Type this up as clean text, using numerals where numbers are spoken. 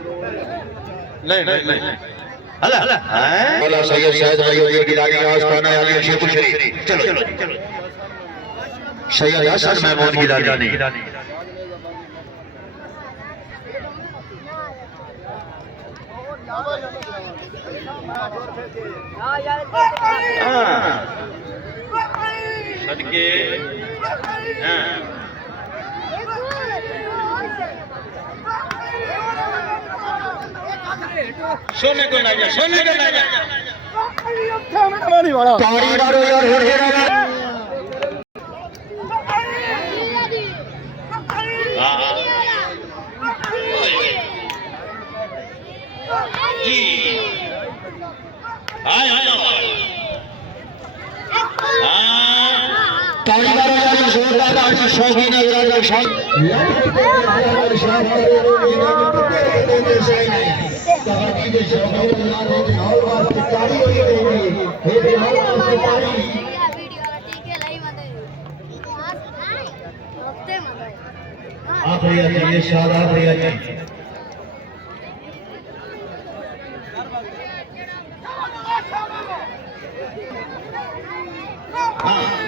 नहीं नहीं नहीं हला हला बोला सैयद शायद भाई ये गिलानी आस्ताना अली शेखुल शरीफ चलो चलो सैयद हसन महमूद गिलानी सदके सोने को ना जा सोने को ना जा ताड़ी मारो यार जी हाय हाय ताड़ी मारो यार जोरदार आज शौकीन है यार शान आप भैया जी ये शादा भैया जी हाँ